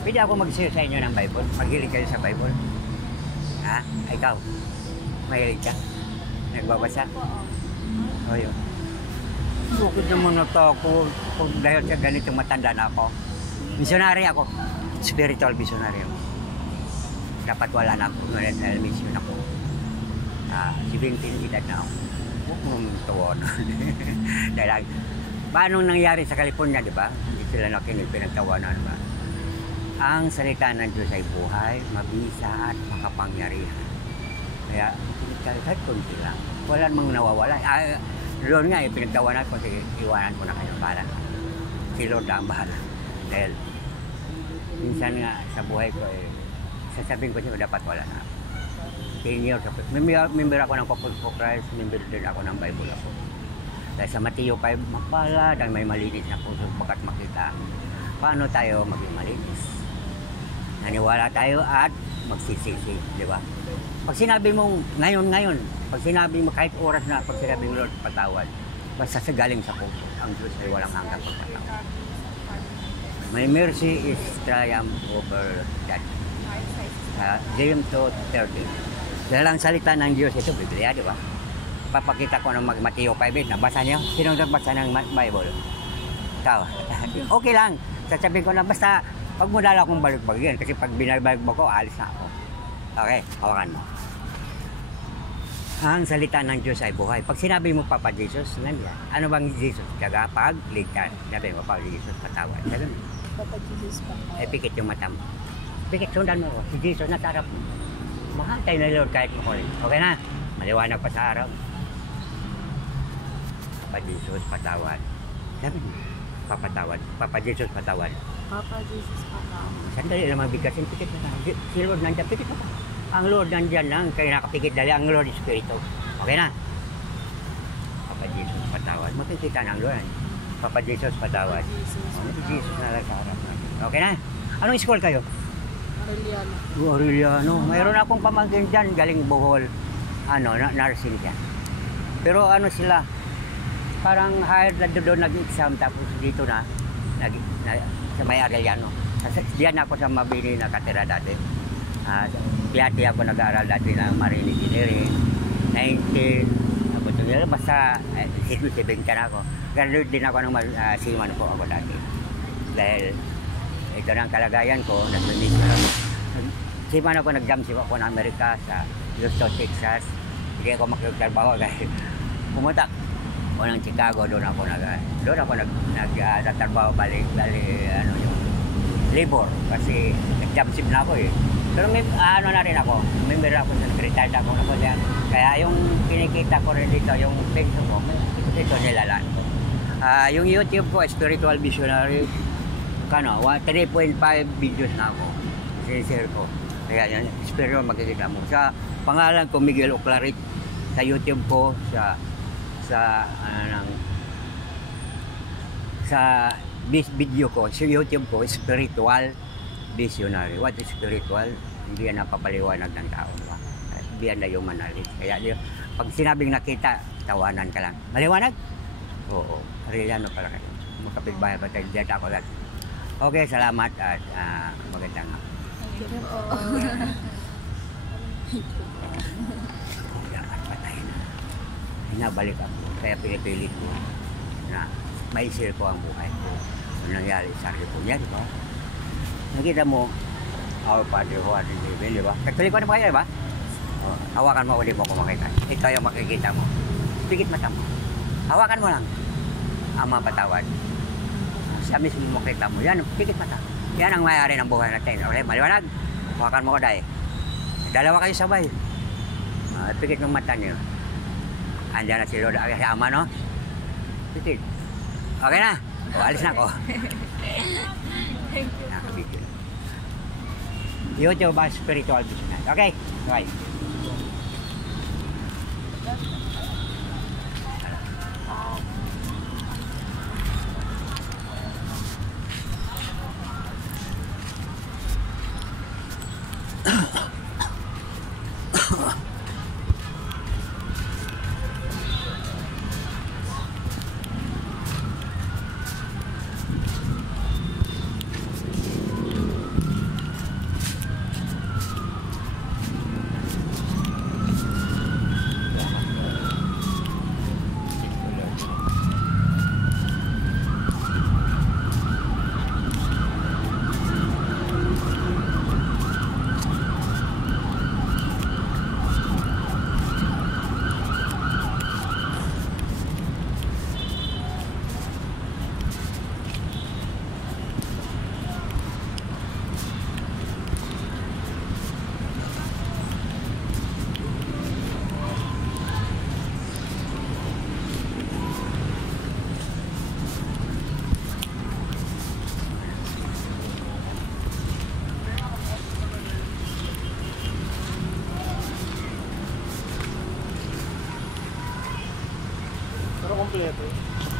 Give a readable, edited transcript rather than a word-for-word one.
Pwede ako mag-share sa inyo ng Bible. Maghilig kayo sa Bible. Ha? Ikaw? Mahilig ka? Nagbabasa? O yun. Bukod naman na to ako. Dahil sa ganitong matanda na ako. Missionary ako. Spiritual missionary ako. Dapat wala na ako. Dahil mission ako. 17 edad na ako. Huwag mong tuwon. Dahil paano nangyari sa California, di ba? Hindi sila nakinig, pinagtawanan, di ba? Ang salita ng Diyos ay buhay, mabisa at makapangyarihan. Kaya, kahit kunti lang. Wala namang nawawala. Doon nga, pinagtawanan ko, iwanan ko na kayo. Bahala. Si Lord ang bahala. Dahil, minsan nga sa buhay ko, sasabihin ko siya, dapat wala na. 10 years ako. Member ako ng Couple for Christ, member din ako ng Bible ako. Dahil sa Mateo 5, mapala, dahil may malinis na puso bakat makita. Paano tayo maging malinis? Naniwala tayo at magsisisi, di ba? Pag sinabi mong ngayon, pag sinabi mo kahit oras na, pag sinabi mo Lord, patawad, basta sa galing sa puso, ang Diyos ay walang hanggang pagpatawad. My mercy is triumph over that. James 2:30. Dahil ang salita ng Diyos ito, Biblia, di ba? Papakita ko ng Mateo 5, nabasa niyo? Sino nagbasa ng Bible? Ikaw. Okay lang. Sasabihin ko na basta, pag mo dala akong balik-bagyan, kasi pag binabalik ko, alis na ako. Okay, hawakan mo. Ang salita ng Diyos ay buhay. Pag sinabi mo, Papa Jesus, nandiyan. Ano bang Jesus? Tagapagligtas. Sabi mo, Papa Jesus, patawad. Sabi mo. Papa Jesus, patawad. Pikit yung mata mo. Pikit, sundan mo. Si Jesus, natarap mo. Mahal tayo na Lord kahit makulit. Okay na? Maliwanag pa sa araw. Papa Jesus, patawad. Sabi mo, papatawad. Papa Jesus, patawad. Papa Jesus, patawad. Sandali lang mabigasin, pikit na lang. Si Lord nandiyan, pikit na pa. Ang Lord nandiyan lang, kaya nakapikit dali. Ang Lord Espiritu. Okay na? Papa Jesus, patawad. Makikita ng Lord. Papa Jesus, patawad. Si Jesus na lang sa harap natin. Okay na? Anong school kayo? Aureliano. Aureliano. Mayroon akong pamangkin dyan, galing Bohol. Nursing dyan. Pero sila, parang hired na doon nag-exam, tapos dito na, sa may Aureliano. Diyan ako sa Mabini nakatira dati. Piyati ako nag-aaral dati ng Marine Engineering. 19, basta 7 ka na ako. Graduate din ako ng seaman po ako dati. Dahil ito na ang kalagayan ko, nag-miss na ako. Seaman ako, nag-jump ship ako ng Amerika sa Houston, Texas. Hindi ako makikagtrabaho dahil pumunta ako ng Chicago, doon ako nagtatrabaho balik yung labor kasi nag-jump ship na ako eh. Pero may na rin ako, member ako, retired ako na ko dyan. Kaya yung kinikita ko rin dito, yung penso ko, ito nilalaan ko. Yung YouTube ko, Spiritual Visionary, 3.5 videos na ako. Sinishare ko. Kaya yan, spiritual makikita mo. Sa pangalan ko, Miguel Oclarit, sa YouTube ko, sa video ko, sa YouTube ko, Spiritual Visionary. What is spiritual? Hindi yan napapaliwanag ng tao. Hindi yan na human knowledge. Kaya pag sinabing nakita, tawanan ka lang. Maliwanag? Oo. Aureliano pala kayo. Makapitbahay pa tayo. Diyan ako lang. Okay, salamat at magandang nga. Patay na. Hinabalik ako. Kaya pinipilit ko na maisir ko ang buhay ko. Ano nangyari sa California, di ba? Nakita mo, our Father who art in heaven, di ba? Nagtuloy ko na ba kayo, di ba? Hawakan mo, hindi mo ko makita. Ito yung makikita mo. Pigit mata mo. Hawakan mo lang. Ama, patawad. Sa mismo makita mo. Yan, pigit mata. Yan ang mayari ng buhay natin. Okay, maliwanag? Hawakan mo ko dahil. Dalawa kayo sabay. Pigit ng mata niyo. Andiyan na si Lord. Si Ama, no? Pigit. Okay na? Alis na ako. Thank you. YouTube ba spiritual business? Okay? Bye. kompleto.